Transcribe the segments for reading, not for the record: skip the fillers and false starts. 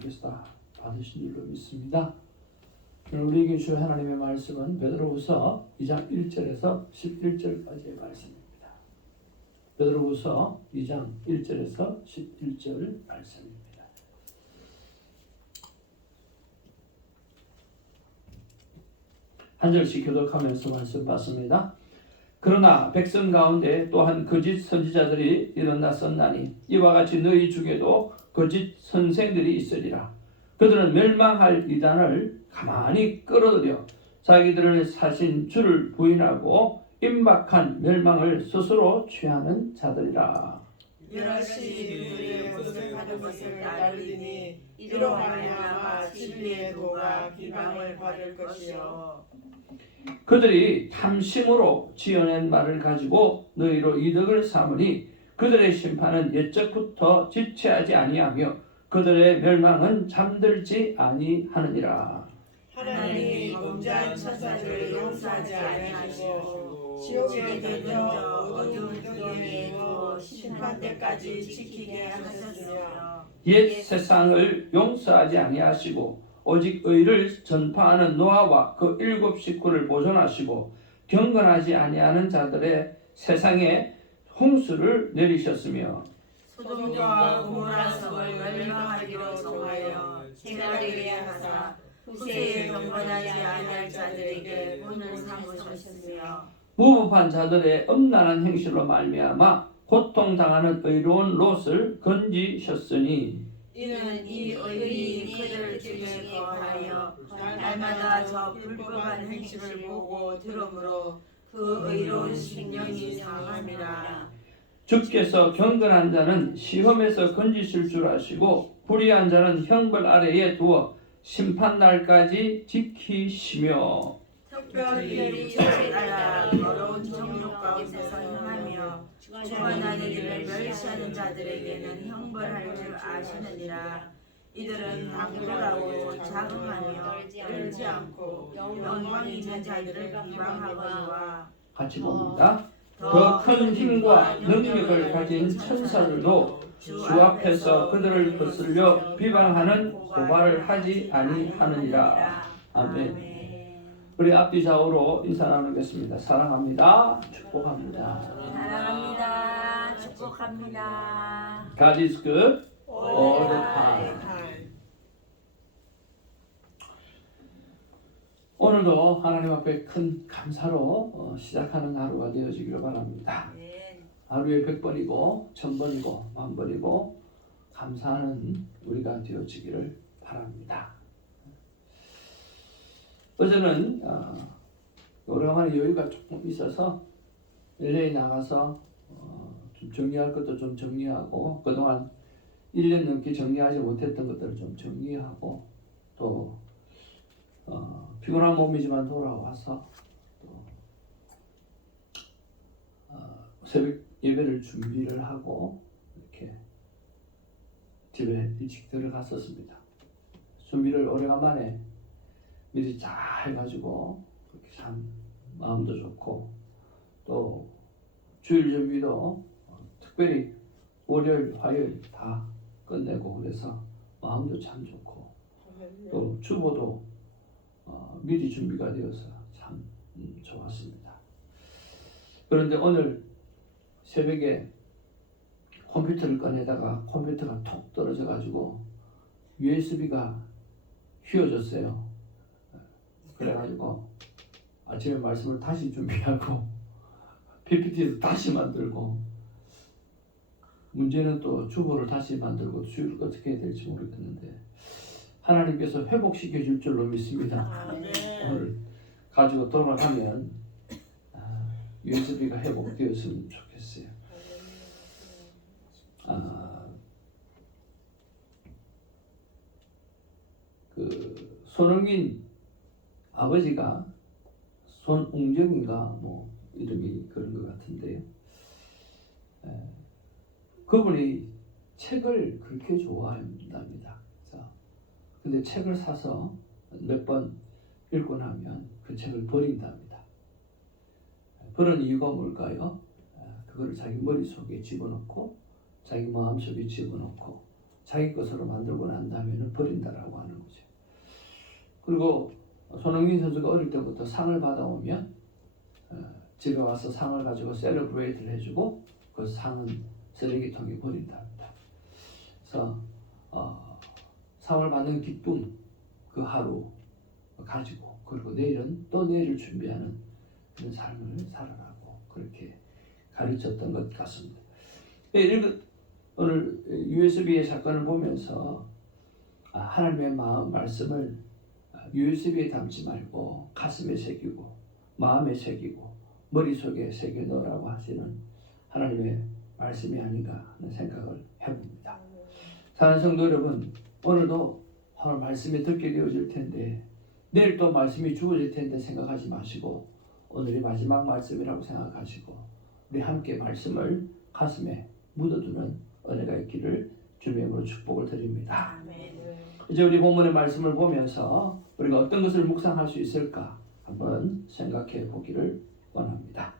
하나님께서 다 받으신 줄로 믿습니다. 오늘 우리에게 주신 하나님의 말씀은 베드로후서 2장 1절에서 11절까지의 말씀입니다. 베드로후서 2장 1절에서 11절 말씀입니다. 한 절씩 교독하면서 말씀 받습니다. 그러나 백성 가운데 또한 거짓 선지자들이 일어났었나니 이와 같이 너희 중에도 거짓 선생들이 있으리라. 그들은 멸망할 이단을 가만히 끌어들여 자기들을 사신 주를 부인하고 임박한 멸망을 스스로 취하는 자들이라. 여럿이 누구를 모색하는 것을 따르리니 이로 말미암아 진리의 도가 비방을 받을 것이요 그들이 탐심으로 지어낸 말을 가지고 너희로 이득을 삼으니 그들의 심판은 옛적부터 지체하지 아니하며 그들의 멸망은 잠들지 아니하느니라. 하나님이 범죄한 천사들을 용서하지 아니하시고 지옥에 던져 어두운 dungeon에 두어 심판 때까지 지키게 하셨으며 옛 세상을 용서하지 아니하시고 오직 의를 전파하는 노아와 그 7 식구를 보존하시고 경건하지 아니하는 자들의 세상에 홍수를 내리셨으며 소돔과 고모라 성을 멸망하기로 정하여 재갈되게 하사 후세에 경건하지 아니할 자들에게 본을 삼으셨으며 무법한 자들의 엄란한 행실로 말미암아 고통당하는 의로운 롯을 건지셨으니 이는 이 의인이 그들 중에 거하여 날마다 저 불법한 행실을 보고 들으므로 그 의로운 심령이 상함이라. 주께서 경건한 자는 시험에서 건지실 줄 아시고 불의한 자는 형벌 아래에 두어 심판날까지 지키시며 특별히 주에 따라 더러운 정욕 가운데서 행하며 주관하는 일을 멸시하는 자들에게는 형벌할 줄 아시느니라. 이들은 당돌하고 자응하며 떨지 않고 영광 있는 자들을 비방하거니와 같이 봅니다. 더 큰 힘과 능력을 가진 천사들도 주 앞에서 그들을 거슬려 비방하는 고발을 하지 아니하느니라. 아멘. 우리 앞뒤 좌우로 인사 나누겠습니다. 사랑합니다. 축복합니다. 사랑합니다. 축복합니다. God is good all the time. 오늘도 하나님 앞에 큰 감사로 시작하는 하루가 되어지기를 바랍니다. 하루에 100번이고 1000번이고 10,000번이고 감사하는 우리가 되어지기를 바랍니다. 어제는 오랜만에 여유가 조금 있어서 LA 나가서 좀 정리할 것도 좀 정리하고 그동안 1년 넘게 정리하지 못했던 것들을 좀 정리하고 또 피곤한 몸이지만 돌아와서 또 새벽 예배를 준비를 하고 이렇게 집에 일찍 들어갔었습니다. 준비를 오래간만에 미리 잘 해가지고 그렇게 참 마음도 좋고 또 주일 준비도 특별히 월요일, 화요일 다 끝내고 그래서 마음도 참 좋고 또 주보도 미리 준비가 되어서 참 좋았습니다. 그런데 오늘 새벽에 컴퓨터를 꺼내다가 컴퓨터가 톡 떨어져 가지고 USB가 휘어졌어요. 그래가지고 아침에 말씀을 다시 준비하고 PPT도 다시 만들고 문제는 또 주보를 다시 만들고 주를 어떻게 해야 될지 모르겠는데 하나님께서 회복시켜 줄 줄로 믿습니다. 오늘 가지고 돌아가면 USB가 회복되었으면 좋겠어요. 그 손흥민 아버지가 손웅정인가 뭐 이름이 그런 것 같은데요. 그분이 책을 그렇게 좋아한답니다. 근데 책을 사서 몇 번 읽고 나면 그 책을 버린답니다. 그런 이유가 뭘까요? 그거를 자기 머릿속에 집어넣고 자기 마음속에 집어넣고 자기 것으로 만들고 난 다음에는 버린다라고 하는 거죠. 그리고 손흥민 선수가 어릴 때부터 상을 받아오면 집에 와서 상을 가지고 셀러브레이트를 해주고 그 상은 쓰레기통에 버린답니다. 그래서 상을 받는 기쁨 그 하루 가지고 그리고 내일은 또 내일을 준비하는 그런 삶을 살아가고 그렇게 가르쳤던 것 같습니다. 오늘 USB의 사건을 보면서 하나님의 말씀을 USB에 담지 말고 가슴에 새기고 마음에 새기고 머릿속에 새겨 넣으라고 하시는 하나님의 말씀이 아닌가 하는 생각을 해봅니다. 사랑하는 성도 여러분, 오늘도 오늘 말씀이 듣게 되어질 텐데 내일 또 말씀이 주어질 텐데 생각하지 마시고 오늘이 마지막 말씀이라고 생각하시고 우리 함께 말씀을 가슴에 묻어두는 은혜가 있기를 주님의 이름으로 축복을 드립니다. 이제 우리 본문의 말씀을 보면서 우리가 어떤 것을 묵상할 수 있을까 한번 생각해 보기를 원합니다.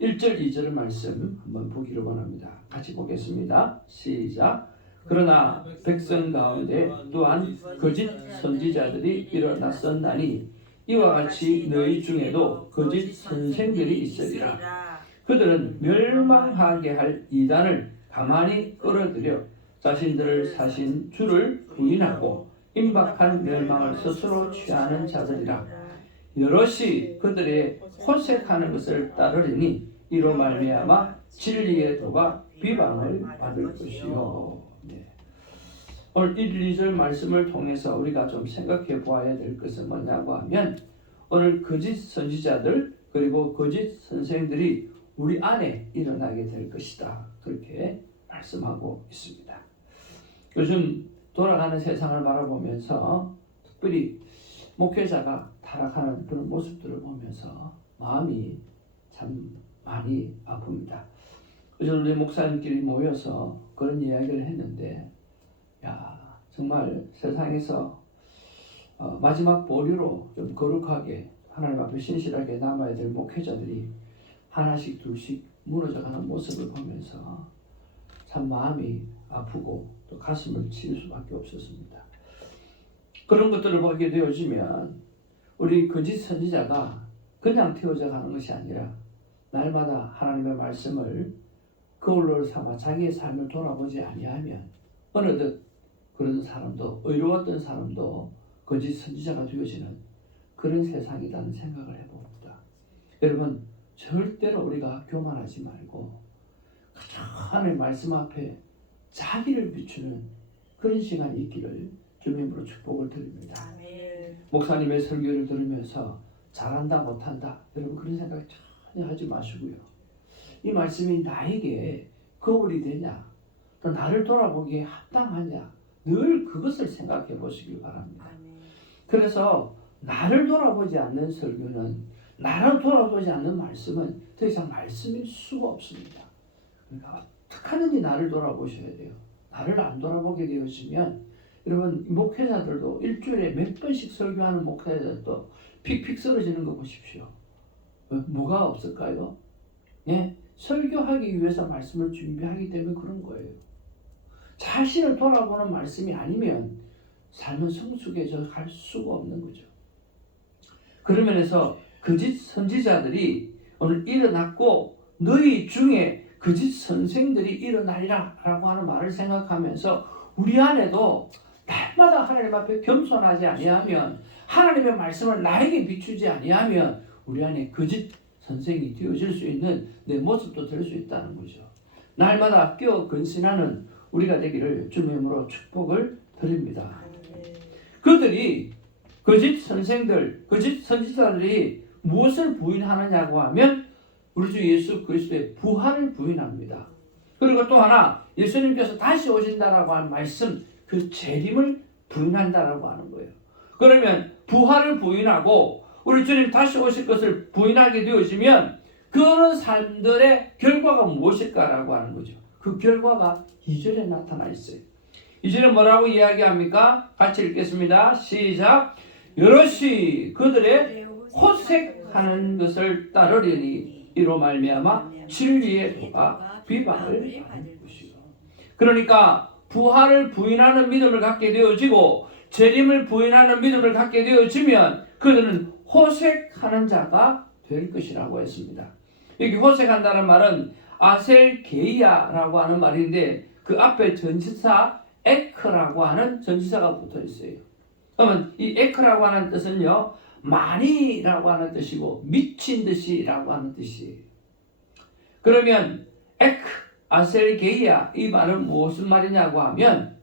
1절 2절 말씀 한번 보기를 원합니다. 같이 보겠습니다. 시작. 그러나 백성 가운데 또한 거짓 선지자들이 일어났었나니 이와 같이 너희 중에도 거짓 선생들이 있으리라. 그들은 멸망하게 할 이단을 가만히 끌어들여 자신들을 사신 주를 부인하고 임박한 멸망을 스스로 취하는 자들이라. 여럿이 그들의 호색하는 것을 따르리니 이로 말미암아 진리의 도가 비방을 받을 것이요. 오늘 1, 2절 말씀을 통해서 우리가 좀 생각해 보아야 될 것은 뭐냐고 하면 오늘 거짓 선지자들 그리고 거짓 선생들이 우리 안에 일어나게 될 것이다. 그렇게 말씀하고 있습니다. 요즘 돌아가는 세상을 바라보면서 특별히 목회자가 타락하는 그런 모습들을 보면서 마음이 참 많이 아픕니다. 그래서 우리 목사님끼리 모여서 그런 이야기를 했는데 정말 세상에서 마지막 보류로 좀 거룩하게 하나님 앞에 신실하게 남아야 될 목회자들이 하나씩 둘씩 무너져가는 모습을 보면서 참 마음이 아프고 또 가슴을 치일 수밖에 없었습니다. 그런 것들을 보게 되어지면 우리 거짓 선지자가 그냥 태워져 가는 것이 아니라 날마다 하나님의 말씀을 거울로 삼아 자기의 삶을 돌아보지 아니하면 어느덧 그런 사람도 의로웠던 사람도 거짓 선지자가 되어지는 그런 세상이라는 생각을 해봅니다. 여러분 절대로 우리가 교만하지 말고 하나님의 말씀 앞에 자기를 비추는 그런 시간이 있기를 주님으로 축복을 드립니다. 목사님의 설교를 들으면서 잘한다 못한다 여러분 그런 생각 전혀 하지 마시고요. 이 말씀이 나에게 거울이 되냐 또 나를 돌아보기에 합당하냐 늘 그것을 생각해 보시길 바랍니다. 그래서 나를 돌아보지 않는 설교는 나를 돌아보지 않는 말씀은 더 이상 말씀일 수가 없습니다. 그러니까 어떻게 하든지 나를 돌아보셔야 돼요. 나를 안 돌아보게 되어지면 여러분 목회자들도 일주일에 몇 번씩 설교하는 목회자들도 픽픽 쓰러지는 거 보십시오. 뭐가 없을까요? 예? 설교하기 위해서 말씀을 준비하기 때문에 그런 거예요. 자신을 돌아보는 말씀이 아니면 삶은 성숙해져 갈 수가 없는 거죠. 그런 면에서 거짓 선지자들이 오늘 일어났고 너희 중에 거짓 선생들이 일어나리라 라고 하는 말을 생각하면서 우리 안에도 날마다 하나님 앞에 겸손하지 아니하면 하나님의 말씀을 나에게 비추지 아니하면 우리 안에 거짓 선생이 되어질 수 있는 내 모습도 될 수 있다는 거죠. 날마다 깨어 근신하는 우리가 되기를 주님의 이름으로 축복을 드립니다. 그들이 거짓 선생들, 거짓 선지자들이 무엇을 부인하느냐고 하면 우리 주 예수 그리스도의 부활을 부인합니다. 그리고 또 하나 예수님께서 다시 오신다라고 하는 말씀 그 재림을 부인한다라고 하는 거예요. 그러면 부활을 부인하고 우리 주님 다시 오실 것을 부인하게 되어지면 그런 사람들의 결과가 무엇일까라고 하는 거죠. 그 결과가 2절에 나타나 있어요. 2절에 뭐라고 이야기합니까? 같이 읽겠습니다. 시작. 여럿이 그들의 호색하는 것을 따르려니 이로 말미암아 진리의 도가 비방을 받는 것이요. 그러니까 부활을 부인하는 믿음을 갖게 되어지고 재림을 부인하는 믿음을 갖게 되어지면 그들은 호색하는 자가 될 것이라고 했습니다. 여기 호색한다는 말은 아셀게이아라고 하는 말인데 그 앞에 전치사 에크라고 하는 전치사가 붙어 있어요. 그러면 이 에크라고 하는 뜻은요, 많이라고 하는 뜻이고 미친 듯이라고 하는 뜻이에요. 그러면 에크, 아셀게이아 이 말은 무슨 말이냐고 하면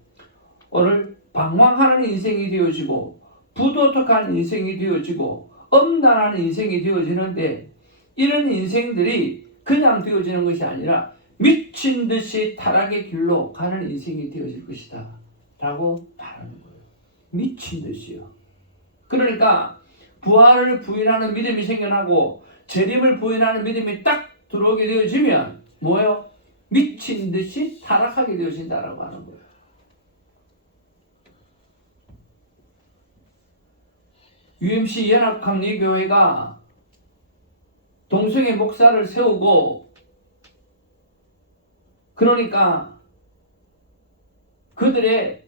오늘 방황하는 인생이 되어지고 부도덕한 인생이 되어지고 엄난한 인생이 되어지는데 이런 인생들이 그냥 되어지는 것이 아니라 미친 듯이 타락의 길로 가는 인생이 되어질 것이다 라고 말하는 거예요. 미친 듯이요. 그러니까 부활을 부인하는 믿음이 생겨나고 재림을 부인하는 믿음이 딱 들어오게 되어지면 뭐예요? 미친 듯이 타락하게 되어진다라고 하는 거예요. UMC 연합강리교회가 동성애 목사를 세우고 그러니까 그들의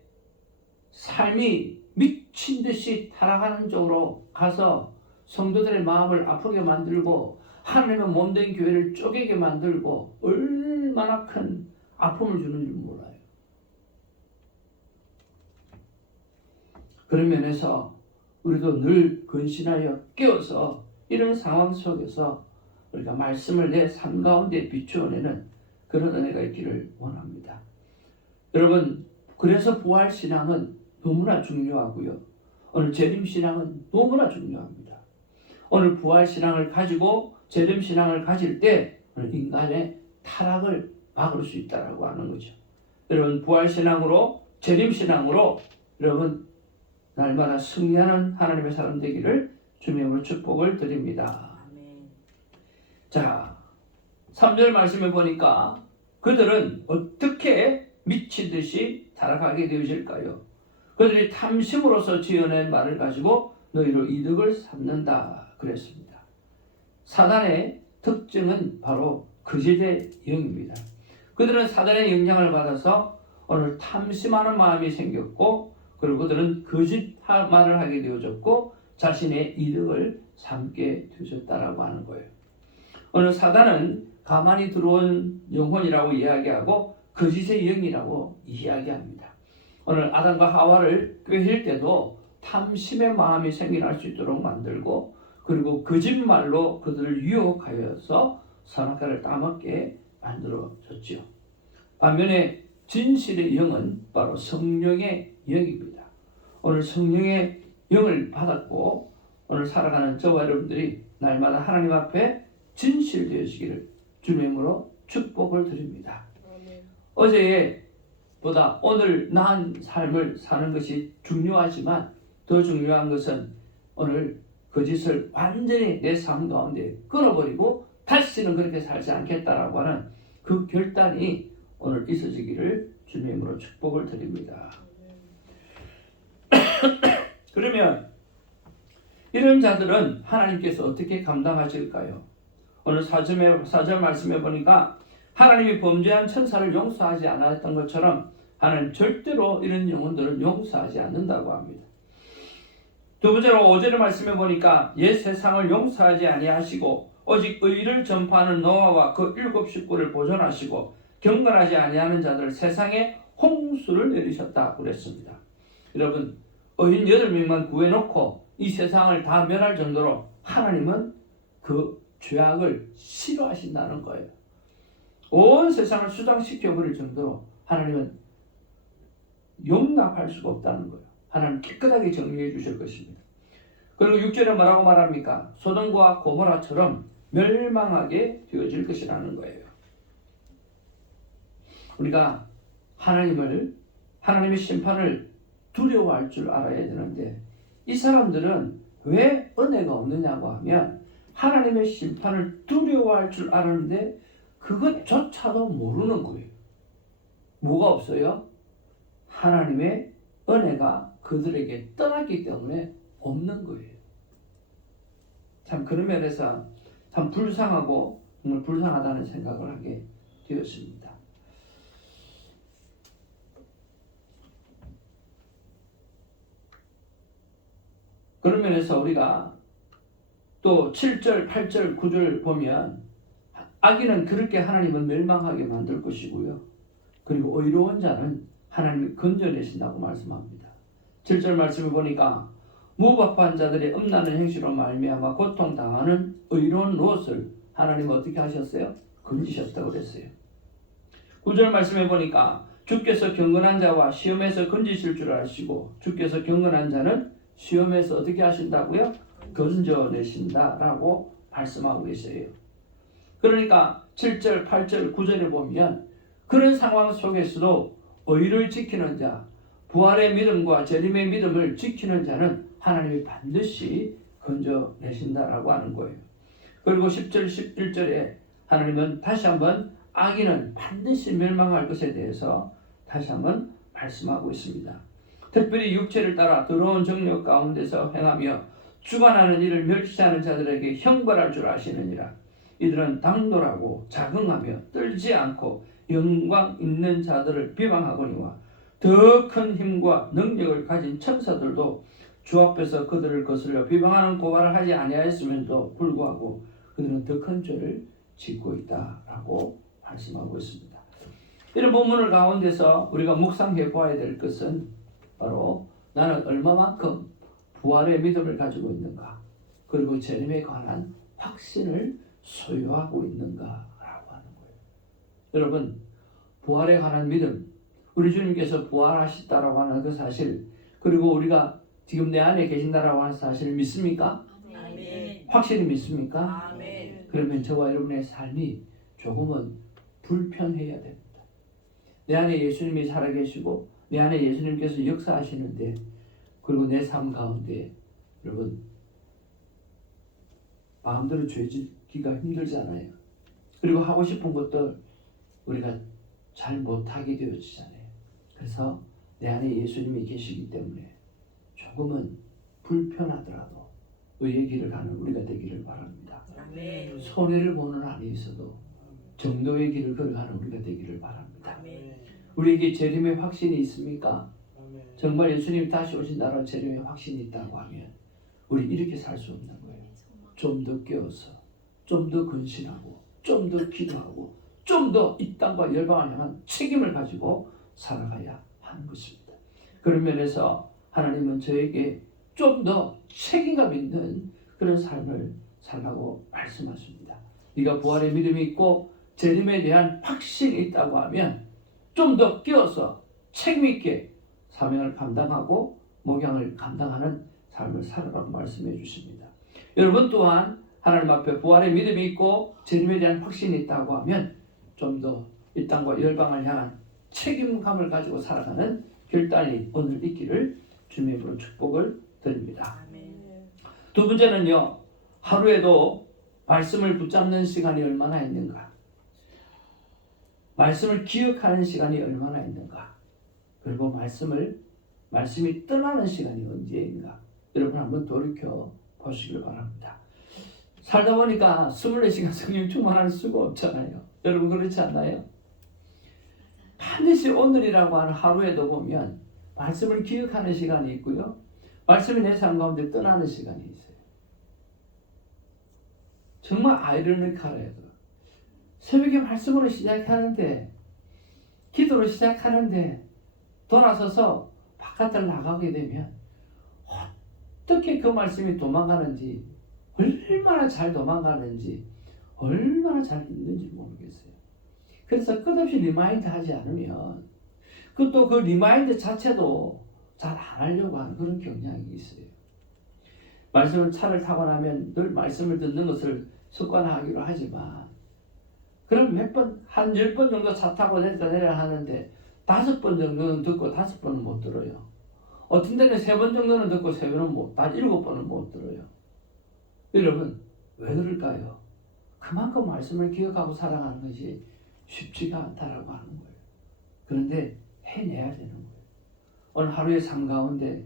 삶이 미친 듯이 타락하는 쪽으로 가서 성도들의 마음을 아프게 만들고 하나님의 몸된 교회를 쪼개게 만들고 얼마나 큰 아픔을 주는 줄 몰라요. 그런 면에서 우리도 늘 근신하여 깨어서 이런 상황 속에서 우리가 말씀을 내 삶 가운데 비추어내는 그런 은혜가 있기를 원합니다. 여러분, 그래서 부활신앙은 너무나 중요하고요. 오늘 재림신앙은 너무나 중요합니다. 오늘 부활신앙을 가지고 재림신앙을 가질 때 인간의 타락을 막을 수 있다고 하는 거죠. 여러분, 부활신앙으로 재림신앙으로 여러분 날마다 승리하는 하나님의 사람 되기를 주님으로 축복을 드립니다. 아멘. 자, 3절 말씀에 보니까 그들은 어떻게 미친 듯이 타락하게 되어질까요? 그들이 탐심으로서 지어낸 말을 가지고 너희로 이득을 삼는다 그랬습니다. 사단의 특징은 바로 거짓의 영입니다. 그들은 사단의 영향을 받아서 오늘 탐심하는 마음이 생겼고 그리고 그들은 거짓 말을 하게 되어졌고 자신의 이득을 삼게 되어졌다라고 하는 거예요. 오늘 사단은 가만히 들어온 영혼이라고 이야기하고 거짓의 영이라고 이야기합니다. 오늘 아담과 하와를 꾀힐 때도 탐심의 마음이 생겨날 수 있도록 만들고 그리고 거짓말로 그들을 유혹하여서 선악과를 따먹게 만들어졌죠. 반면에 진실의 영은 바로 성령의 영입니다. 오늘 성령의 영을 받았고 오늘 살아가는 저와 여러분들이 날마다 하나님 앞에 진실되어지기를 주님으로 축복을 드립니다. 어제에 보다 오늘 나은 삶을 사는 것이 중요하지만 더 중요한 것은 오늘 거짓을 완전히 내 삶 가운데 끊어버리고 다시는 그렇게 살지 않겠다라고 하는 그 결단이 오늘 있어지기를 주님으로 축복을 드립니다. 그러면 이런 자들은 하나님께서 어떻게 감당하실까요? 오늘 4절 말씀해 보니까 하나님이 범죄한 천사를 용서하지 않았던 것처럼 하나님 절대로 이런 영혼들은 용서하지 않는다고 합니다. 두 번째로 5절의 말씀해 보니까 옛 세상을 용서하지 아니하시고 오직 의를 전파하는 노아와 그 7 식구를 보존하시고 경건하지 아니하는 자들을 세상에 홍수를 내리셨다 그랬습니다. 여러분, 의인 8명만 구해놓고 이 세상을 다 멸할 정도로 하나님은 그 죄악을 싫어하신다는 거예요. 온 세상을 수장시켜버릴 정도로 하나님은 용납할 수가 없다는 거예요. 하나님 깨끗하게 정리해 주실 것입니다. 그리고 6절에 뭐라고 말합니까? 소돔과 고모라처럼 멸망하게 되어질 것이라는 거예요. 우리가 하나님의 심판을 두려워할 줄 알아야 되는데 이 사람들은 왜 은혜가 없느냐고 하면 하나님의 심판을 두려워할 줄 아는데 그것조차도 모르는 거예요. 뭐가 없어요? 하나님의 은혜가 그들에게 떠났기 때문에 없는 거예요. 참 그런 면에서 참 불쌍하고 정말 불쌍하다는 생각을 하게 되었습니다. 그런 면에서 우리가 또 7절, 8절, 9절 보면 악인은 그렇게 하나님은 멸망하게 만들 것이고요. 그리고 의로운 자는 하나님이 건져내신다고 말씀합니다. 7절 말씀을 보니까 무법한 자들의 음란한 행실로 말미암아 고통당하는 의로운 롯을 하나님은 어떻게 하셨어요? 건지셨다고 그랬어요. 9절 말씀해 보니까 주께서 경건한 자와 시험에서 건지실 줄 아시고 주께서 경건한 자는 시험에서 어떻게 하신다고요? 건져내신다라고 말씀하고 계세요. 그러니까 7절, 8절, 9절에 보면 그런 상황 속에서도 의를 지키는 자, 부활의 믿음과 재림의 믿음을 지키는 자는 하나님이 반드시 건져내신다라고 하는 거예요. 그리고 10절, 11절에 하나님은 다시 한번 악인은 반드시 멸망할 것에 대해서 다시 한번 말씀하고 있습니다. 특별히 육체를 따라 더러운 정욕 가운데서 행하며 주관하는 일을 멸시하는 자들에게 형벌할 줄 아시느니라. 이들은 당돌하고 자긍하며 떨지 않고 영광 있는 자들을 비방하거니와 더 큰 힘과 능력을 가진 천사들도 주 앞에서 그들을 거슬려 비방하는 고발을 하지 아니하였음에도 불구하고 그들은 더 큰 죄를 짓고 있다라고 말씀하고 있습니다. 이런 본문을 가운데서 우리가 묵상해 보아야 될 것은 바로 나는 얼마만큼 부활의 믿음을 가지고 있는가, 그리고 재림에 관한 확신을 소유하고 있는가라고 하는 거예요. 여러분, 부활에 관한 믿음, 우리 주님께서 부활하셨다라고 하는 그 사실, 그리고 우리가 지금 내 안에 계신다라고 하는 사실을 믿습니까? 아멘. 확실히 믿습니까? 아멘. 그러면 저와 여러분의 삶이 조금은 불편해야 됩니다. 내 안에 예수님이 살아계시고 내 안에 예수님께서 역사하시는데, 그리고 내 삶 가운데 여러분 마음대로 죄짓기가 힘들잖아요. 그리고 하고 싶은 것도 우리가 잘 못하게 되어지잖아요. 그래서 내 안에 예수님이 계시기 때문에 조금은 불편하더라도 의의 길을 가는 우리가 되기를 바랍니다. 아멘. 손해를 보는 안에 있어도 정도의 길을 걸어가는 우리가 되기를 바랍니다. 아멘. 우리에게 재림의 확신이 있습니까? 정말 예수님 다시 오신다라는 재림의 확신이 있다고 하면 우리 이렇게 살 수 없는 거예요. 좀 더 깨어서, 좀 더 근신하고, 좀 더 기도하고, 좀 더 이 땅과 열방을 향한 책임을 가지고 살아가야 하는 것입니다. 그런 면에서 하나님은 저에게 좀 더 책임감 있는 그런 삶을 살라고 말씀하십니다. 네가 부활의 믿음이 있고 재림에 대한 확신이 있다고 하면 좀 더 끼어서 책임 있게 사명을 감당하고 목양을 감당하는 삶을 살아라고 말씀해 주십니다. 여러분 또한 하나님 앞에 부활의 믿음이 있고 재림에 대한 확신이 있다고 하면 좀 더 이 땅과 열방을 향한 책임감을 가지고 살아가는 결단이 오늘 있기를 주님의 이름으로 축복을 드립니다. 아멘. 두 번째는요, 하루에도 말씀을 붙잡는 시간이 얼마나 있는가, 말씀을 기억하는 시간이 얼마나 있는가, 그리고 말씀이 떠나는 시간이 언제인가, 여러분 한번 돌이켜 보시길 바랍니다. 살다 보니까 24시간 성령 충만할 수가 없잖아요. 여러분 그렇지 않나요? 반드시 오늘이라고 하는 하루에도 보면 말씀을 기억하는 시간이 있고요, 말씀이 내 삶 가운데 떠나는 시간이 있어요. 정말 아이러니컬해요. 새벽에 말씀으로 시작하는데, 기도로 시작하는데 돌아서서 바깥을 나가게 되면 어떻게 그 말씀이 도망가는지, 얼마나 잘 도망가는지, 얼마나 잘 있는지 모르겠어요. 그래서 끝없이 리마인드 하지 않으면 그 리마인드 자체도 잘 안 하려고 하는 그런 경향이 있어요. 말씀을 차를 타고 나면 늘 말씀을 듣는 것을 습관화하기로 하지만, 그럼 몇 번, 한 10번 정도 차 타고 내려 하는데 5번 정도는 듣고 5번은 못 들어요. 어떤 데는 3번 정도는 듣고 3번은 못, 다 7번은 못 들어요. 여러분 왜 그럴까요? 그만큼 말씀을 기억하고 살아가는 것이 쉽지가 않다라고 하는 거예요. 그런데 해내야 되는 거예요. 오늘 하루의 삶 가운데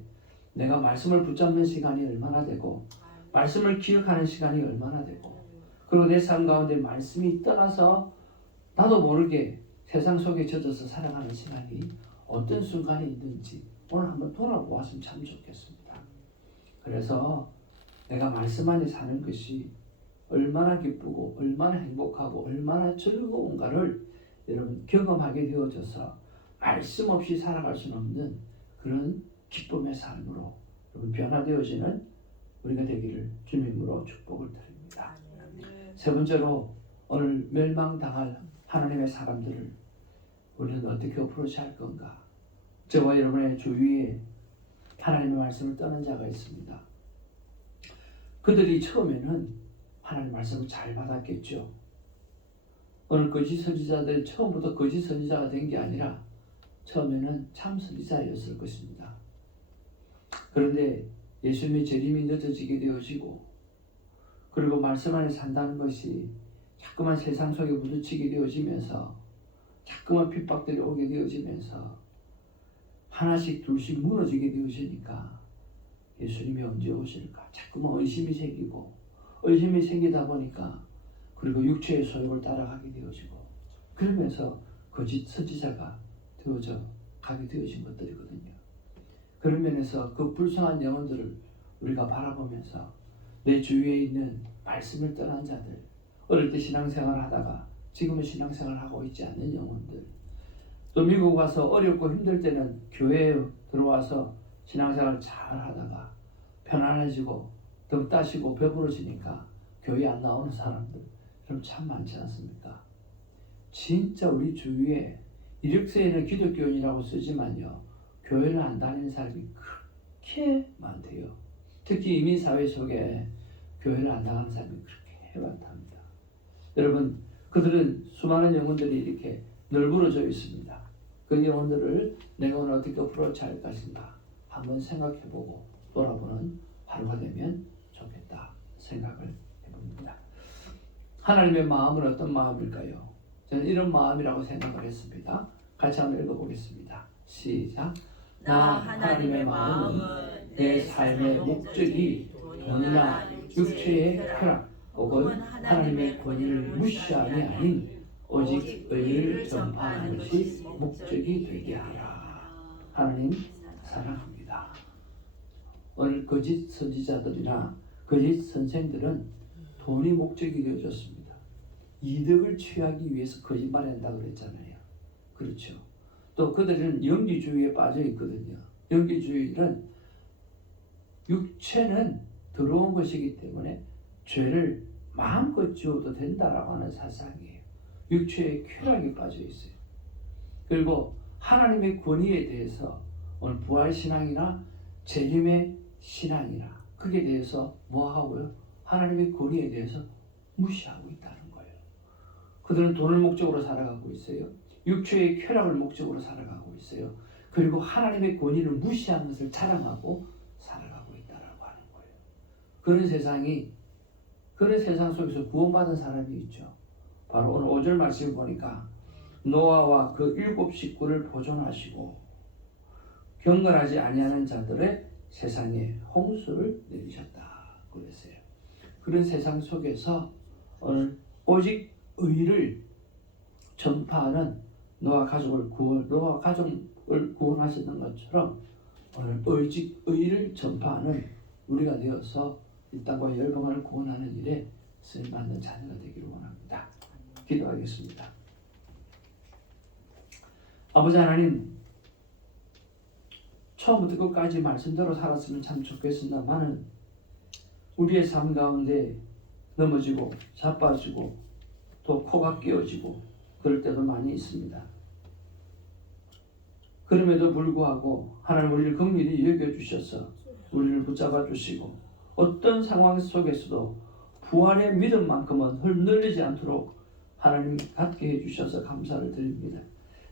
내가 말씀을 붙잡는 시간이 얼마나 되고, 말씀을 기억하는 시간이 얼마나 되고, 그리고 내 삶 가운데 말씀이 떠나서 나도 모르게 세상 속에 젖어서 살아가는 시간이 어떤 순간이 있는지 오늘 한번 돌아보았으면 참 좋겠습니다. 그래서 내가 말씀 안에 사는 것이 얼마나 기쁘고 얼마나 행복하고 얼마나 즐거운가를 여러분 경험하게 되어져서 말씀 없이 살아갈 수는 없는 그런 기쁨의 삶으로 여러분 변화되어지는 우리가 되기를 주님으로 축복을 드립니다. 세 번째로 오늘 멸망당할 하나님의 사람들을 우리는 어떻게 어프로치할 건가? 저와 여러분의 주위에 하나님의 말씀을 떠난 자가 있습니다. 그들이 처음에는 하나님의 말씀을 잘 받았겠죠. 오늘 거짓 선지자들이 처음부터 거짓 선지자가 된 게 아니라 처음에는 참 선지자였을 것입니다. 그런데 예수님의 재림이 늦어지게 되어지고 그리고 말씀 안에 산다는 것이 자꾸만 세상 속에 부딪히게 되어지면서 자꾸만 핍박들이 오게 되어지면서 하나씩 둘씩 무너지게 되어지니까 예수님이 언제 오실까 자꾸만 의심이 생기고 의심이 생기다 보니까 그리고 육체의 소욕을 따라가게 되어지고 그러면서 거짓 선지자가 되어져 가게 되어진 것들이거든요. 그런 면에서 그 불쌍한 영혼들을 우리가 바라보면서 내 주위에 있는 말씀을 떠난 자들, 어릴 때 신앙생활을 하다가 지금은 신앙생활을 하고 있지 않는 영혼들, 또 미국 와서 어렵고 힘들 때는 교회에 들어와서 신앙생활을 잘 하다가 편안해지고 등 따시고 배부러지니까 교회 안 나오는 사람들 그럼 참 많지 않습니까? 진짜 우리 주위에 이력서에는 기독교인이라고 쓰지만요 교회를 안 다니는 사람이 그렇게 많대요. 특히 이민사회 속에 교회를 안 나가는 사람이 그렇게 많답니다. 여러분 그들은 수많은 영혼들이 이렇게 널브러져 있습니다. 그 영혼들을 내가 오늘 어떻게 어프로치 할 것인가 한번 생각해보고 돌아보는 하루가 되면 좋겠다 생각을 해봅니다. 하나님의 마음은 어떤 마음일까요? 저는 이런 마음이라고 생각을 했습니다. 같이 한번 읽어보겠습니다. 시작. 나 하나님의 마음은 내 삶의 목적이 돈이나 육체의 쾌락 혹은 하나님의 권위를 무시함이 아닌 오직 의를 전파하는 것이 목적이 되게 하라. 하나님 사랑합니다. 오늘 거짓 선지자들이나 거짓 선생들은 돈이 목적이 되어졌습니다. 이득을 취하기 위해서 거짓말한다고 그랬잖아요. 그렇죠. 또 그들은 영기주의에 빠져 있거든요. 영기주의는 육체는 더러운 것이기 때문에 죄를 마음껏 지어도 된다라고 하는 사상이에요. 육체의 쾌락에 빠져 있어요. 그리고 하나님의 권위에 대해서 오늘 부활신앙이나 재림의 신앙이나 그게 대해서 뭐하고요? 하나님의 권위에 대해서 무시하고 있다는 거예요. 그들은 돈을 목적으로 살아가고 있어요. 육체의 쾌락을 목적으로 살아가고 있어요. 그리고 하나님의 권위를 무시하는 것을 자랑하고 살아가고 있다라고 하는 거예요. 그런 세상 속에서 구원받은 사람이 있죠. 바로 오늘 5절 말씀을 보니까 노아와 그 7 식구를 보존하시고 경건하지 아니하는 자들의 세상에 홍수를 내리셨다 그랬어요. 그런 세상 속에서 오늘 오직 의를 전파하는 노아 가족을 구원하셨던 것처럼 오늘 오직 의를 전파하는 우리가 되어서 이 땅과 열방을 구원하는 일에 쓰임받는 자녀가 되기를 원합니다. 기도하겠습니다. 아버지 하나님, 처음부터 끝까지 말씀대로 살았으면 참 좋겠습니다만은 우리의 삶 가운데 넘어지고 자빠지고 또 코가 끼어지고 그럴 때도 많이 있습니다. 그럼에도 불구하고 하나님 우리를 긍휼히 여겨주셔서 우리를 붙잡아 주시고 어떤 상황 속에서도 부활의 믿음만큼은 흔들리지 않도록 하나님 갖게 해주셔서 감사를 드립니다.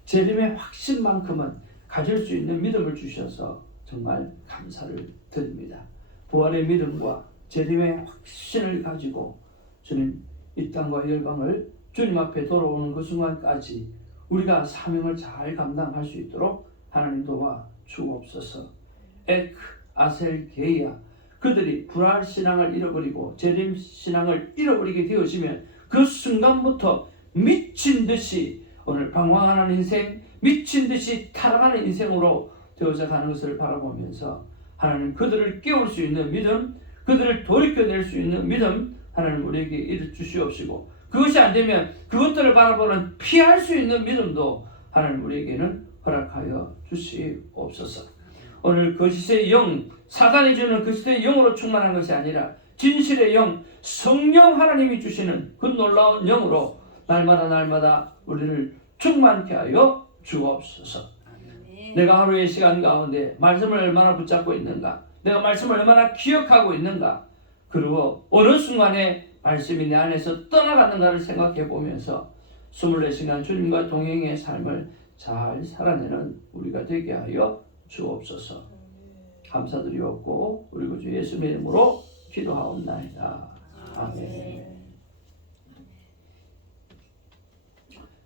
재림의 확신만큼은 가질 수 있는 믿음을 주셔서 정말 감사를 드립니다. 부활의 믿음과 재림의 확신을 가지고 주님 이 땅과 열방을 주님 앞에 돌아오는 그 순간까지 우리가 사명을 잘 감당할 수 있도록 하나님 도와 주옵소서. 에크, 아셀, 게이아 그들이 부활 신앙을 잃어버리고 재림 신앙을 잃어버리게 되어지면 그 순간부터 미친 듯이 오늘 방황하는 인생, 미친 듯이 타락하는 인생으로 되어져 가는 것을 바라보면서 하나님 그들을 깨울 수 있는 믿음, 그들을 돌이켜낼 수 있는 믿음 하나님 우리에게 이르 주시옵시고, 그것이 안 되면 그것들을 바라보는 피할 수 있는 믿음도 하나님 우리에게는 허락하여 주시옵소서. 오늘 거짓의 영, 사단이 주는 거짓의 영으로 충만한 것이 아니라 진실의 영, 성령 하나님이 주시는 그 놀라운 영으로 날마다 우리를 충만케 하여 주옵소서. 내가 하루의 시간 가운데 말씀을 얼마나 붙잡고 있는가, 내가 말씀을 얼마나 기억하고 있는가, 그리고 어느 순간에 말씀이 내 안에서 떠나갔는가를 생각해 보면서 24시간 주님과 동행의 삶을 잘 살아내는 우리가 되게 하여 주옵소서. 감사드리옵고 우리 구주 예수님의 이름으로 기도하옵나이다. 아멘.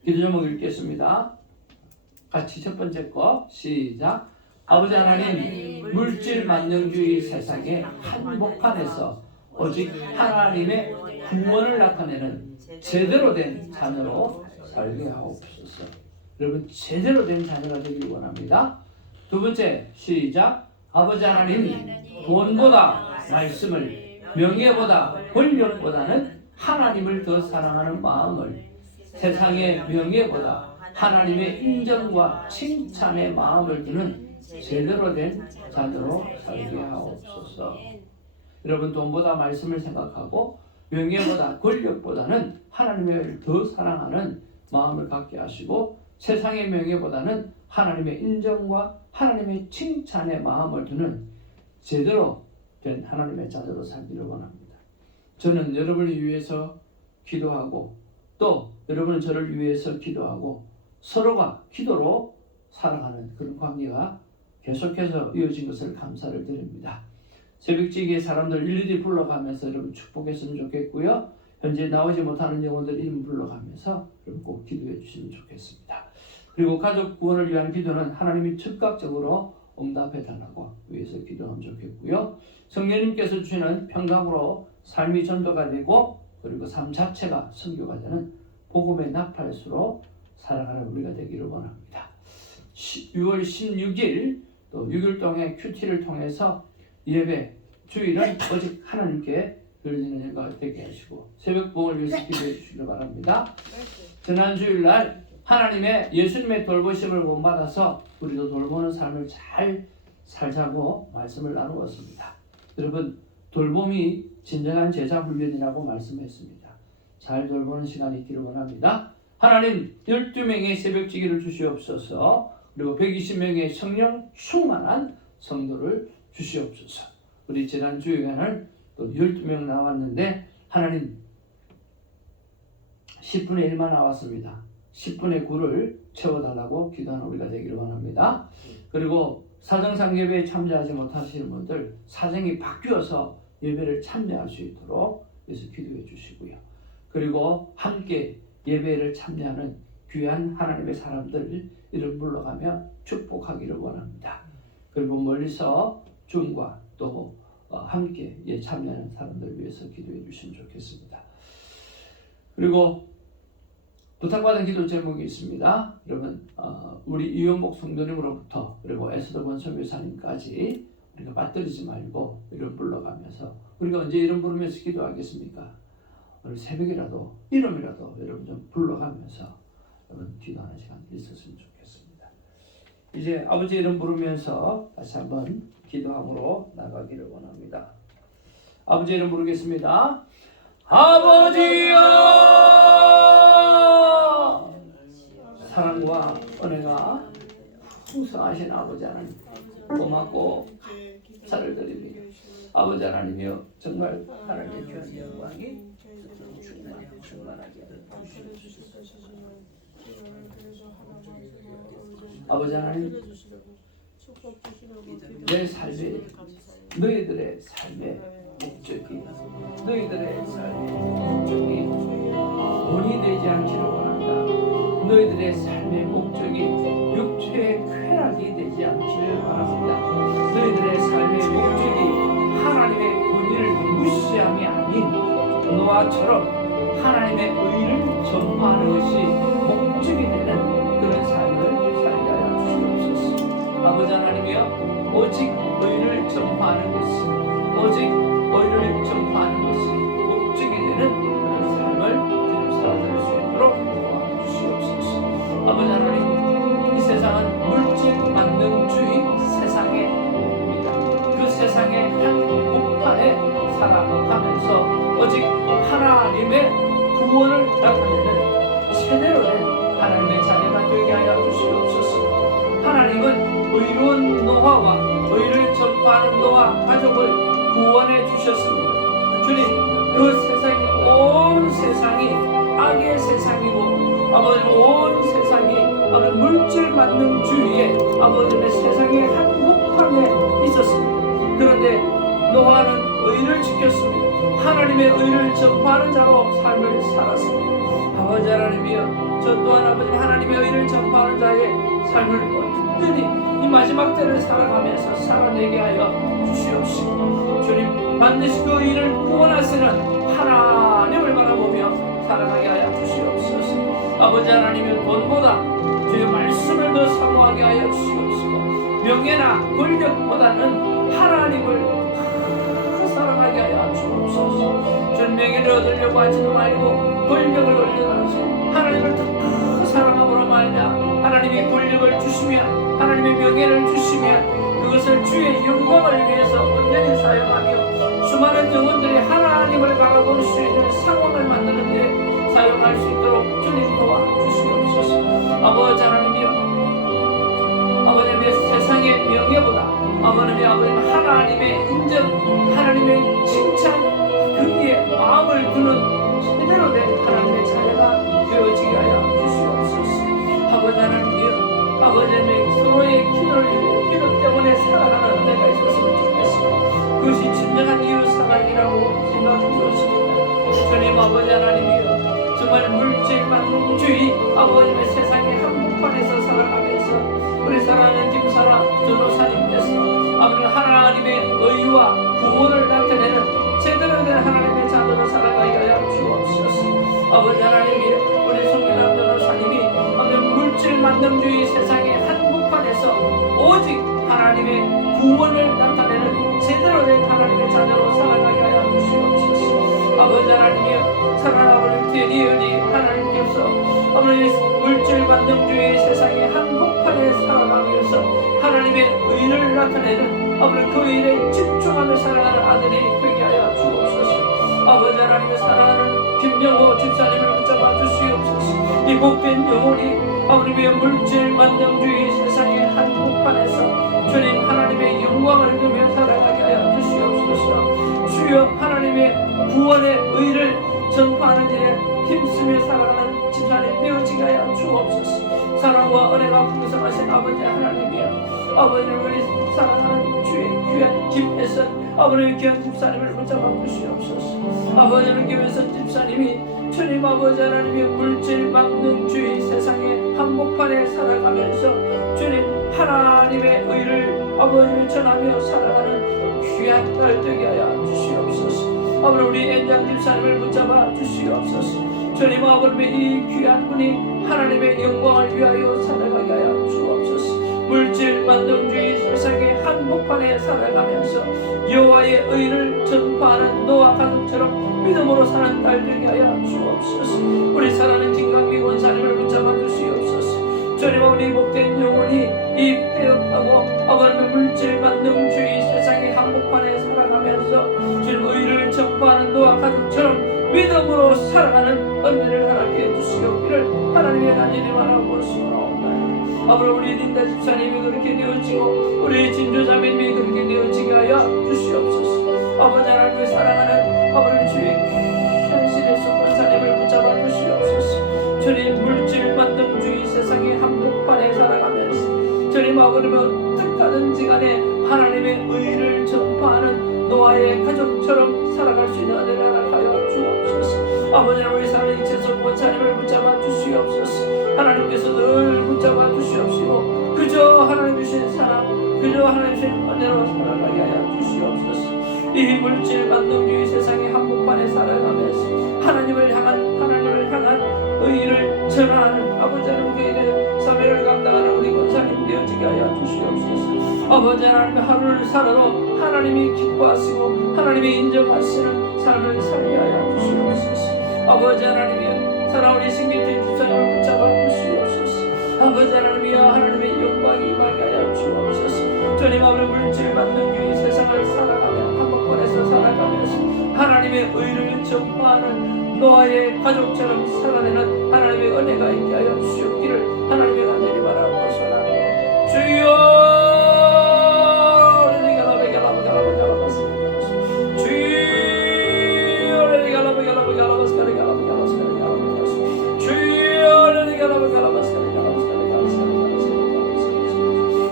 기도 제목 읽겠습니다. 같이 첫 번째 거 시작. 아버지 하나님, 물질 만능주의 세상에 한복판에서 오직 하나님의 구원을 나타내는 제대로 된 자녀로 살게 하옵소서. 여러분, 제대로 된 자녀가 되길 원합니다. 두 번째 시작. 아버지 하나님, 돈보다 말씀을, 명예보다 권력보다는 하나님을 더 사랑하는 마음을, 세상의 명예보다 하나님의 인정과 칭찬의 마음을 두는 제대로 된 자녀로 살게 하옵소서. 여러분, 돈보다 말씀을 생각하고 명예보다 권력보다는 하나님을 더 사랑하는 마음을 갖게 하시고, 세상의 명예보다는 하나님의 인정과 하나님의 칭찬의 마음을 두는 제대로 된 하나님의 자녀로 살기를 원합니다. 저는 여러분을 위해서 기도하고 또 여러분은 저를 위해서 기도하고 서로가 기도로 살아가는 그런 관계가 계속해서 이어진 것을 감사를 드립니다. 새벽지기의 사람들 일일이 불러가면서 여러분 축복했으면 좋겠고요. 현재 나오지 못하는 영혼들 이름 불러가면서 여러분 꼭 기도해 주시면 좋겠습니다. 그리고 가족 구원을 위한 기도는 하나님이 즉각적으로 응답해 달라고 위해서 기도하면 좋겠고요. 성령님께서 주시는 평강으로 삶이 전도가 되고 그리고 삶 자체가 선교가 되는 복음의 나팔수로 살아가는 우리가 되기를 원합니다. 6월 16일 또 6일 동안 큐티를 통해서 예배 주일은 오직 하나님께 드리는 일과 되게 하시고 새벽봉을 위해서 기도해 주시길 바랍니다. 지난 주일날 하나님의 예수님의 돌보심을 본받아서 우리도 돌보는 삶을 잘 살자고 말씀을 나누었습니다. 여러분, 돌봄이 진정한 제자 훈련이라고 말씀했습니다. 잘 돌보는 시간이 있기를 원합니다. 하나님 12명의 새벽지기를 주시옵소서. 그리고 120명의 성령 충만한 성도를 주시옵소서. 우리 지난 주일에는 또 12명 나왔는데 하나님 10분의 1만 나왔습니다. 10분의 9를 채워달라고 기도하는 우리가 되기를 원합니다. 그리고 사정상 예배에 참여하지 못하시는 분들 사정이 바뀌어서 예배를 참여할 수 있도록 그래서 기도해 주시고요. 그리고 함께 예배를 참여하는 귀한 하나님의 사람들 이름 불러가며 축복하기를 원합니다. 그리고 멀리서 줌과 또 함께 참여하는 사람들 위해서 기도해 주시면 좋겠습니다. 그리고 부탁받은 기도 제목이 있습니다. 여러분, 우리 이용복 성도님으로부터 그리고 에스더 권선교사님까지 우리가 빠뜨리지 말고 이름 불러가면서 우리가 언제 이름 부르면서 기도하겠습니까? 오늘 새벽이라도 이름이라도 여러분 좀 불러가면서 여러분 기도하는 시간 있었으면 좋겠습니다. 이제 아버지 이름 부르면서 다시 한번 기도함으로 나가기를 원합니다. 아버지 이름 부르겠습니다. 아버지여, 사랑과 은혜가 풍성하신 아버지 하나님 고맙고 감사를 드립니다. 아버지 하나님이여, 정말 하나님의 귀한 영광이 충만하게 주시옵소서. 아버지 하나님, 내 삶에 너희들의 삶의 목적이 너희들의 삶의 목적이 본이 되지 않기를 원한다. 너희들의 삶의 목적이 육체의 쾌락이 되지 않기를 바랍니다. 너희들의 삶의 목적이 하나님의 권위를 무시함이 아닌 노아처럼 하나님의 의를 전파하는 것이 목적이 되는 그런 삶을 살게 하여 주시옵소서. 아버지 하나님이여, 오직 의를 의를 전파하는 것이, 오직 의를 전파하는 것이 목적이 되는 그런 삶을 주님 살아갈 수 있도록 도와주시옵소서. 아버지 하나님, 이 세상은 물질 만능주의 세상입니다. 그 세상의 한복판에 살아가면서 오직 하나님의 구원을 나타내는 제대로 된 하나님의 자녀가 되게 하여 주시옵소서. 하나님은 의로운 노아와 의를 전파하는 노아 가족을 구원해 주셨습니다. 주님, 그 세상이 온 세상이 악의 세상이고 아버지 온 세상이 아버지 물질 만능주의에 아버지의 세상의 한복판에 있었습니다. 그런데 노아는 의를 지켰습니다. 하나님의 의를 전파하는 자로 삶을 살았습니다. 아버지 하나님이여, 저 또한 아버지 하나님의 의를 전파하는 자의 삶을 든든히 이 마지막 때를 살아가면서 살아내게 하여 주시옵시고, 주님 반드시 그 의를 구원하시는 하나님을 바라보며 살아가게 하여 주시옵소서. 아버지 하나님은 돈보다 주의 말씀을 더 사모하게 하여 주시옵시고, 명예나 권력보다는 하나님을 사랑하게 하여 주옵소서. 전 명예를 얻으려고 하지는 말고 권력을 얻으려서 하나님을 더 사랑함으로 말미암아 하나님이 권력을 주시면, 하나님의 명예를 주시면 그것을 주의 영광을 위해서 온전히 사용하며 수많은 영혼들이 하나님을 바라볼 수 있는 상황을 만드는 데 사용할 수 있도록 주님 도와주시옵소서. 아버지 하나님이여, 아버님의 세상의 명예보다 아버님의 하나님의 인정, 하나님의 칭찬, 그의 마음을 두는 제대로 된 하나님의 자녀가 되어지게 하여 주시옵소서. 아버지 하나님이여, 아버지의 서로의 기도 때문에 살아가는 은혜가 있었으면 좋겠습니다. 그것이 진정한 이웃 사랑이라고 생각되었습니다. 주님 아버지 하나님이여, 정말 물질 만능주의 아버지의 세상의 한복판에서 살아가면서 우리 사랑하는 김사라 전도사님께서 아버지 하나님의 의와 구원을 나타내는 제대로 된 하나님의 자녀로 살아가게 하여 주옵소서. 아버지 하나님이여, 우리 송민환 전도사님이 아버지 물질 만능주의 세상의 한복판에서 오직 하나님의 구원을 나타내는 제대로 된 하나님의 자녀로 살아가게 하여 주시옵소서. 아버지 하나님이여, 사랑하는 대리언이 하나님께서 아버지 물질 만능주의 세상의 한복판에 살아가면서 하나님의 의를 나타내는 아버지 그 일에 집중하며 살아가는 아들이 되게 하여 주옵소서. 아버지 하나님의 사랑하는 김영호 집사님을 붙잡아 주시옵소서. 이 복된 영혼이 아버지의 물질 만능주의 세상의 한복판에서 주님 하나님의 영광을 누며 살아가게 하여 주시옵소서. 주여 하나님의 구원의 의를 전파하는 일에 힘쓰며 살아가는 집사님 되어지게 하여 주옵소서. 사랑과 은혜가 풍성하신 아버지 하나님이여, 아버지를 우리 사랑하는 주의 귀한 김혜선 아버지의 귀한 집사님을 붙잡아 주시옵소서. 아버지는 김혜선 집사님이 주님 아버지 하나님의 물질 만능주의 세상의 한복판에 살아가면서 주님 하나님의 의를 아버지를 전하며 살아가는 귀한 딸 되게 하여 주시옵소서. 아버지 우리 엔장 집사님을 붙잡아 주시옵소서. 주님 아버지의 이 귀한 분이 하나님의 영광을 위하여 살아가게 하여 주옵소서. 물질 만능주의 세상의 한복판에 살아가면서 여호와의 의를 전파하는 노아 가족처럼 믿음으로 사는 딸 되게 하여 주옵소서. 우리 사랑하는 김강미 원사님을 붙잡아 주시옵소서. 주님 아버지 복된 영혼이 이 폐역하고 아버지의 물질 만능주의 세상의 한복판에 살아가면서 주님 의를 전파하는 노아 가족처럼 믿음으로 살아가는 은혜를 허락해 주시옵기를 하나님의 간절히 바라볼 수 있나이다. 아버지 우리 린다 집사님이 그렇게 되어지고 우리 진주자매님이 그렇게 되어지게 하여 주시옵소서. 아버지 하나님을 사랑하는 아버지 주의 현실의 속건사님을 붙잡아 주시옵소서. 주님 물질 만능주의 세상의 한복판에 살아가면서 주님 아버지는 어떻게든지 간에 하나님의 의를 전파하는 노아의 가족처럼 살아갈 수 있는 은혜를 허락하여 주옵소서. 아버지는 우리 사는 이채석 권사님을 붙잡아 주시옵소서. 하나님께서 늘 붙잡아 주시옵시고 그저 하나님 주신 사랑, 그저 하나님 주신 은혜로 살아가게 하여 주시옵소서. 이 물질 만능주의 세상의 한복판에 살아가면서 하나님을 향한 의를 전하는 아버지 하나님께 일의 사명을 감당하는 우리 권사님 되어지게 하여 주시옵소서. 아버지 하나님, 하루를 살아도 하나님이 기뻐하시고 하나님이 인정하시는 삶을 살게 하여 주시옵소서. 아버지 하나님이여, 살아오니 신기태 주사님을 붙잡아 주시옵소서. 아버지 하나님이여, 하나님의 영광이 임하게 하여 주옵소서. 주님 아버지, 물질 만능 주의 세상을 살아가며 한복권에서 살아가면서 하나님의 의를 전파하는 노아의 가족처럼 살아내는 하나님의 은혜가 있게 하여 주시옵기를 하나님의 간절히 바라고 소원합니다. 주여,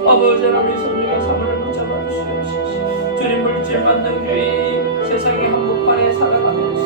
아버지 하나님의 성령의 사물을 붙잡아 주시옵소서. 주님, 물질 만능주의 세상의 한복판에 살아가면서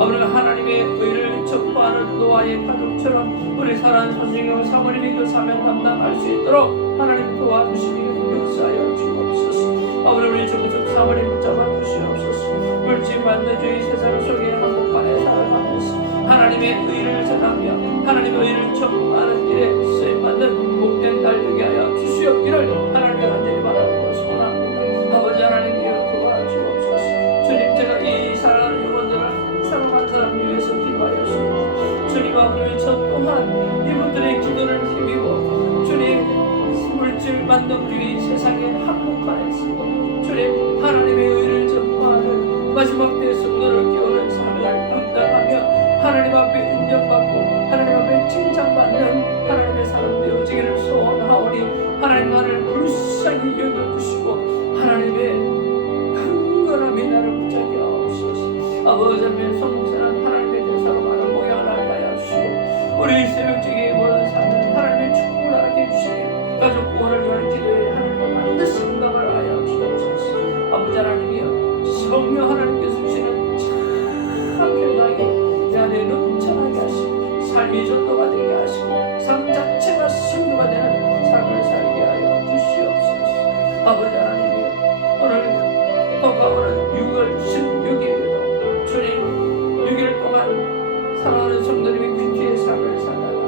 아버지 하나님의 의를 전파하는 노아의 가족처럼 우리 사랑하는 선생님 사모님이 그 사명 감당할 수 있도록 하나님 도와주시기를 역사하여 주옵소서. 아버지 우리 정숙 사모님 붙잡아 주시옵소서. 물질 만능주의 세상 속에 한복판에 살아가면서 하나님의 의를 전하며 하나님의 의를 전파하는 일에 쓰임받는 복된 날 되게 하여 주시옵기를 하나님의 간절히 바라고 소원합니다. 아버지 하나님이여 도와주옵소서. 주님, 제가 이 사랑하는 영혼들을 사랑한 사람 위해서 기도하였습니다. 주님 아버지, 저 또한 이분들의 기도를 힘입어 주님 물질 만능주의 세상의 한복판에서 주님 하나님의 의를 전파하는 마지막 때 성도를 깨우는 사명을 감당하며 하나님 앞에 인정받고 하나님 앞에 칭찬받는 하나님의 사람 되어지기를 소원하오니 하나님만을 불쌍히 여겨주시고 하나님의 강건함이 나를 붙잡게 하옵소서. 아버지 하나님의 성선한 하나님의 대사로 많은 모양을 알게 하여 주시고 우리 새벽적인 모든 삶을 하나님의 축복을 알게 주시며 가족 구원을 위한 기도에 하나님의 반드시 응답을 하여 주옵소서. 아버지 하나님이여, 성령 하나님께서 주시는 참 평강이 내 안에 넘쳐나게 하시고 삶이 전도가 되게 하시고 삶 자체가 승부가 되는 삶을 살게 하여 주시옵소서. 아버지 하나님이여, 오늘 다가오는 6월 16일에도 주님 6일 동안 사랑하는 성도님이 퀴퀴의 삶을 살다가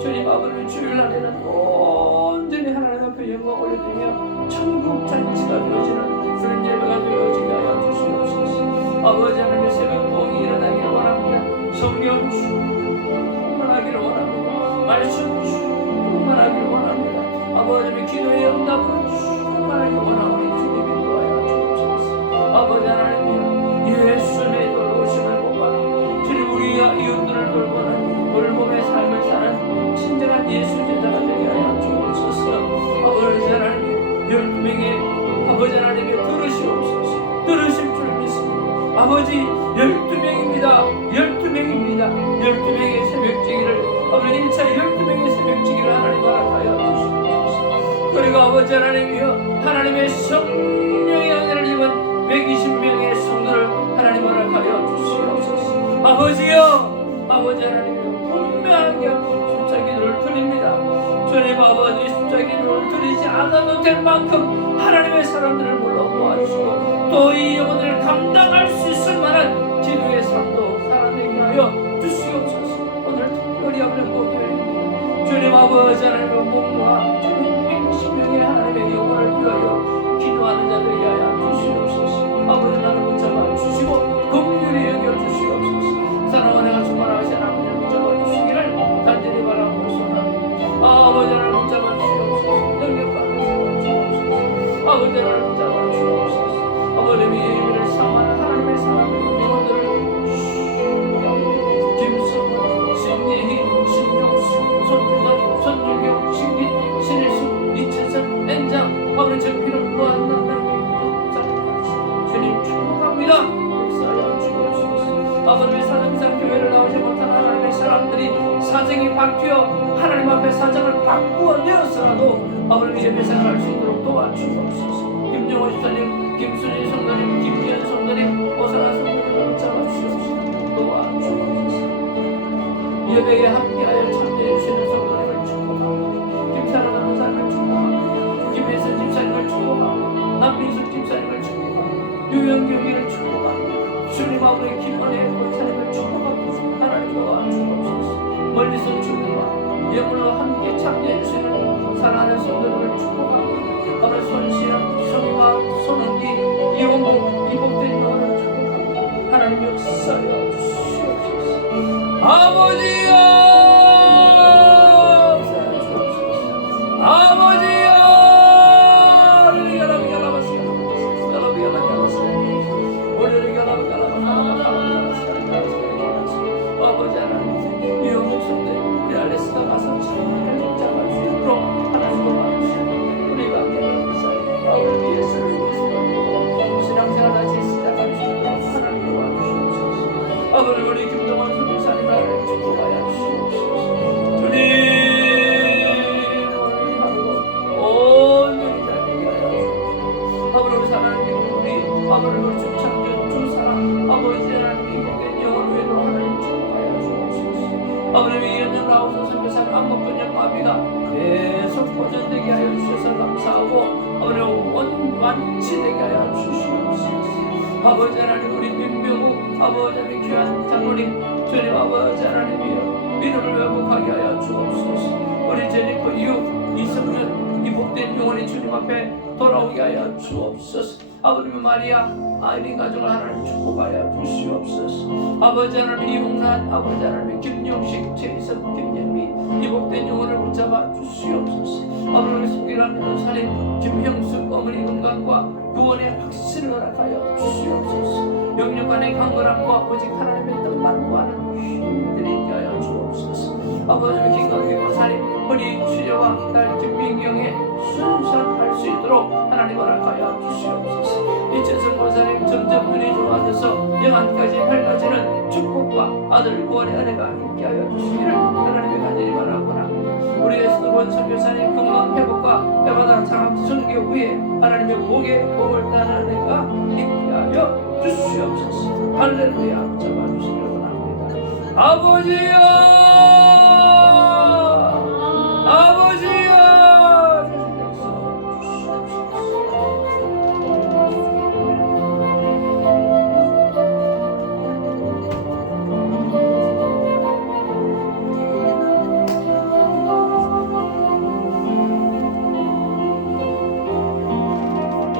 주님 아버지 주일날에는 온전히 하나님 앞에 영광 올려드리며 천국 잔치가 되어지는 그런 예배가 되어지게 하여 주시옵소서. 아버지 하나님의 새벽 공이 일어나기를 원합니다. 성령 충만하기를 원합니다. 말씀 충만하기를 원합니다. 아버지의 기도의 응답을 충만하기를 원하오니 주님 인도하여 주옵소서. 아버지 하나님이여, 예수님의 돌보심을 보고 주님 우리와 이웃들을 돌보는 돌봄의 삶을 사는 진정한 예수 제자가 되게 하여 주옵소서. 아버지 하나님, 12명의 아버지 하나님께 들으시옵소서. 들으실 줄 믿습니다. 아버지 12명입니다. 12명입니다. 12명의 새벽지기를 아버지 1차 12명의 새벽지기를 하나님 허락하여 주시옵소서. 그리고 아버지 하나님이여, 하나님의 성령의 은혜를 입은 120명의 성도를 하나님 허락하여 주시옵소서. 아버지여, 아버지 하나님이여, 분명하게 숫자 기도를 드립니다. 주님 아버지, 숫자 기도를 드리지 않아도 될 만큼 하나님의 사람들을 불러 모아주시고 또 이 영혼을 감당할 수 있을 만한 기도의 삶도 살아내게 하여 주시옵소서. 오늘 특별히 아버지 목요일입니다. 주님 아버지 하나님의 목과 주님 110명의 하나님의 영혼을 위하여 기도하는 자들에게 하여 주시옵소서. 아버지 나를 붙잡아 주시고 긍휼히 여겨 주시옵소서. 사랑하는 내가 충만하신 하나님을 붙잡아 주시기를 간절히 바라고 소원합니다. 아버지 나를 붙잡아 주시옵소서. 능력받는 사람 주옵소서. 아버지 나를 붙잡아 주옵소서. 아버님의 예비를 삼하는 하나님의 사람의 영혼들을 김성호, 신예희, 신용수, 손주전, 손유경, 신기, 신일수, 이채선, 엔장, 아버지 정필을 무한남남의 주님 축복합니다. 역사하여 주옵소서. 아버지의 사정상 교회를 나오지 못한 하나님의 사람들이 사정이 바뀌어 하나님 앞에 사정을 바꾸어내었으라도 아버지 예배 생활할 수 있도록 도와주옵소서. 김정호 집사님, 김수진 성도님, 김기현 성도님, 오사라 성도님을 붙잡아주시옵소서. 도와주옵소서. 예배에 함께하여 참여해주시는 성도님을 축복합니다. 김사랑 목사님을 축복합니다. 김혜선 집사님을 축복합니다. 남민숙 집사님을 축복합니다. 유영경이를 축복합니다. 주님 아버지 김원혜 목사님을 축복합니다. 하나님 도와주옵소서. 멀리서 주님과 영으로 함께 참여해주시는 사랑하는 성도님을 축복합니다. 아버지여 아버지여 아버지 하나님 이 목숨들 우리 알레스가 가서 잘 잡아줄 수 있도록 하나님 도와주시고 우리가 아버지 예수를 위해서 신앙생활 다시 시작할 수 있도록 하나님 도와주시옵소서. 아버지 우리 김동원 선교사님 나라를 축복하여 주시옵소서. 주님 온 일이 잘 되게 하여 주옵소서. 아버지 우리 사랑하는 우리 아버지 우리 주창조 주사랑 아버지 하나님 복된 영혼 외로 하나님 축복하여 주옵소서. 아버지 이연영 라오서 선교사님 안목근육 마비가 계속 보존되게 하여 주셔서 감사하고 아버지 완치되게 하여 주시옵소서. 아버지 하나님 우리 민병우 아버지 하나님 귀한 장로님 주님 아버지 하나님이여 이름을 회복하게 하여 주옵소서. 우리 제니퍼 이후 이성윤 이 복된 영혼이 주님 앞에 돌아오게 하여 주옵소서. 아버지 마리아 아이린 가족을 하나님 축복하여 주시옵소서. 아버지 하나님 이홍란 아버지 하나님 김용식 최희석 김영미 이 복된 영혼을 붙잡아 주시옵소서. 아버지 속일하는 살인 김형숙 어머니 건강과 구원의 확신을 허락하여 주시옵소서. 영육간의 강건함과 오직 하나님의 뜻만 구하는 힘들이 있게 하여 주옵소서. 아버지 김강규 살인 허리 치료와 딸 김민경의 순산할 수 있도록 하나님 허락하여 주시옵소서. 이재성 권사님 점점 눈이 좋아져서 영안까지 밝아지는 축복과 아들 구원의 은혜가 있게 하여 주시기를 하나님의 간절히 바라구나. 우리 예수권 선교사님 건강 회복과 해마다 장학 선교 후에 하나님의 복의 복을 따는 은혜가 있게 하여 주시옵소서. 할렐루야. 잡아주시기를 원합니다. 아버지여